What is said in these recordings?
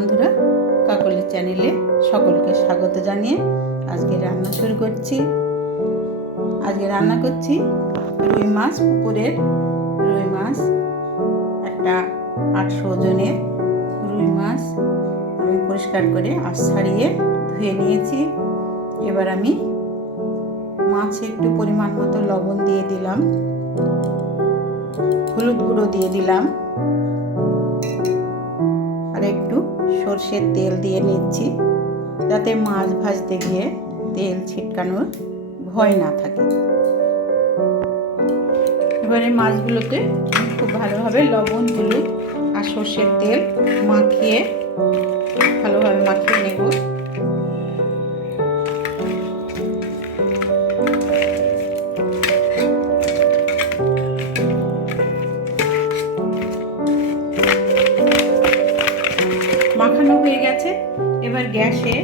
বন্ধুরা, কাকলি চ্যানেলে সকলকে স্বাগত জানিয়ে আজকে রান্না শুরু করছি। আজকে রান্না করছি রুই মাছ, পুকুরের রুই মাছ। একটা 800 ওজনের রুই মাছ আমি পরিষ্কার করে আঁশ ছাড়িয়ে ধুয়ে নিয়েছি। এবার আমি মাছে একটু পরিমাণ মতো লবণ দিয়ে দিলাম, হলুদ গুঁড়ো দিয়ে দিলাম, আর একটু সরষের তেল দিয়ে নিচ্ছি যাতে মাছ ভাজতে গিয়ে তেল ছিটকানোর ভয় না থাকে। এবারে মাছগুলোতে খুব ভালোভাবে লবণ, হলুদ আর সরষের তেল ভালোভাবে মাখিয়ে নেব। মাখানো হয়ে গেছে। এবার গ্যাসে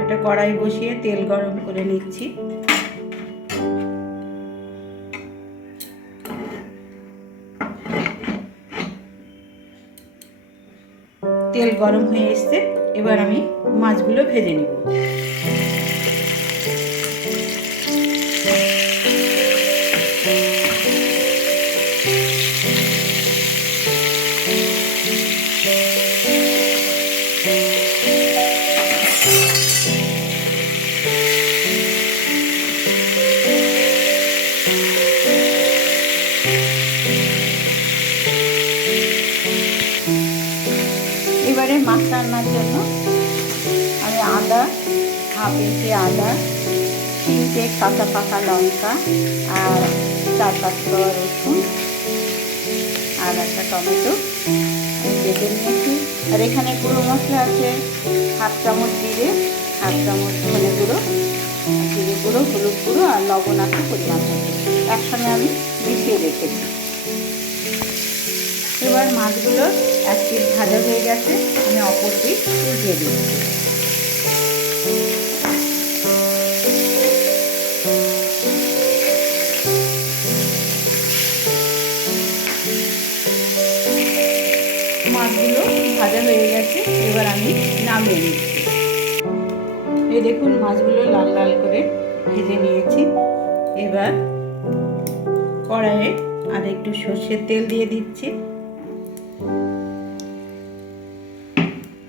একটা কড়াই বসিয়ে তেল গরম করে নিচ্ছি। তেল গরম হয়ে এসছে, এবার আমি মাছগুলো ভেজে নেব। এবারে মাছ রান্নার জন্য আমি আদা, হাফ ইঞ্চি আদা, 3টে কাঁচা পাকা লঙ্কা আর 4-5 কোয়া রসুন আর একটা টমেটো আমি কেটে নিয়েছি। আর এখানে গুঁড়ো মশলা আছে হাফ চামচ জিরে, হাফ চামচ ধনে গুঁড়ো, জিরে গুঁড়ো, হলুদ গুঁড়ো আর লবণ আছে পরিমাণ মতো, একসঙ্গে আমি মিশিয়ে রেখেছি। এবার মাছগুলো এক পিঠ ভাজা হয়ে গেছে, আমি অপর পিঠ উল্টে দিচ্ছি। মাছগুলো ভাজা হয়ে গেছে, এবার আমি নামিয়ে নিচ্ছি। এই দেখুন মাছগুলো লাল লাল করে ভেজে নিয়েছি। এবার কড়াইয়ে আর একটু সর্ষের তেল দিয়ে দিচ্ছি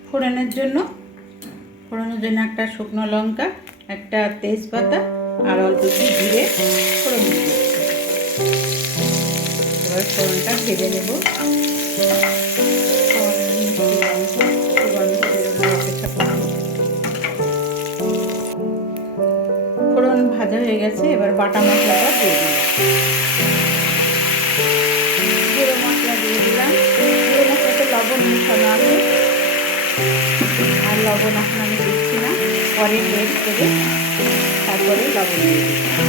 ফোড়নের জন্য একটা শুকনো লঙ্কা, একটা তেজপাতা আর অল্প একটু জিরে ফোড়ন দিয়ে দিচ্ছি। এবার ফোড়নটা ভেজে নেব। ফোড়ন ভাজা হয়ে গেছে, এবার বাটা মশলাটা দিয়ে দিলাম। গুঁড়ো মশলা দিয়ে দিলাম। গুঁড়ো মশলাতে লবণ মিশানো আছে, আর লবণ এখন আমি দিচ্ছি না, পরে টেস্ট করে তারপরে লবণ দিয়ে দিচ্ছি।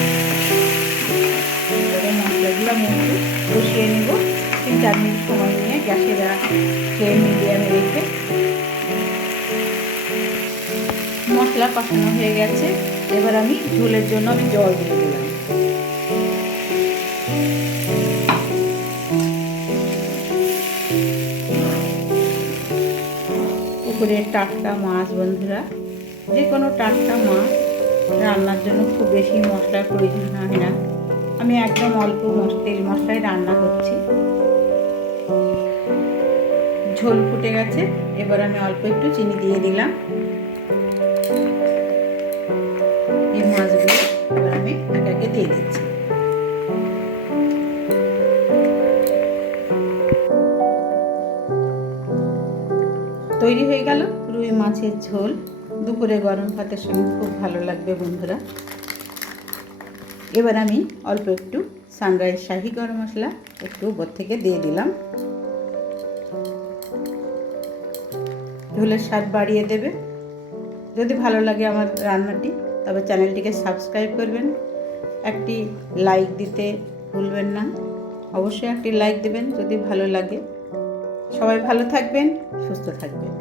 এবারে মশলাগুলো আমি একটু কষিয়ে নেব 3-4 মিনিট সময় নিয়ে, গ্যাসের ফ্লেম মিডিয়ামে রেখে। মশলা কষানো হয়ে গেছে, এবার আমি ঝোলের জন্য জল দিয়ে দিলাম। পুকুরের টাটকা মাছ বন্ধুরা, যে কোনো টাটকা মাছ রান্নার জন্য খুব বেশি মশলার প্রয়োজন হয় না। আমি একদম অল্প তেল মশলায় রান্না করছি। ঝোল ফুটে গেছে, এবার আমি অল্প একটু চিনি দিয়ে দিলাম। এই মাছগুলো এবার আমি একে একে দিয়ে দিচ্ছি। তৈরি হয়ে গেল রুই মাছের ঝোল। দুপুরে গরম ভাতের সঙ্গে খুব ভালো লাগবে বন্ধুরা। এবার আমি অল্প একটু সানরাইজ শাহি গরম মশলা একটু উপর থেকে দিয়ে দিলাম। ঝোলের স্বাদ বাড়িয়ে দেবে। যদি ভালো লাগে আমার রান্নাটি, তবে চ্যানেলটিকে সাবস্ক্রাইব করবেন, একটি লাইক দিতে ভুলবেন না। অবশ্যই একটি লাইক দেবেন যদি ভালো লাগে। সবাই ভালো থাকবেন, সুস্থ থাকবেন।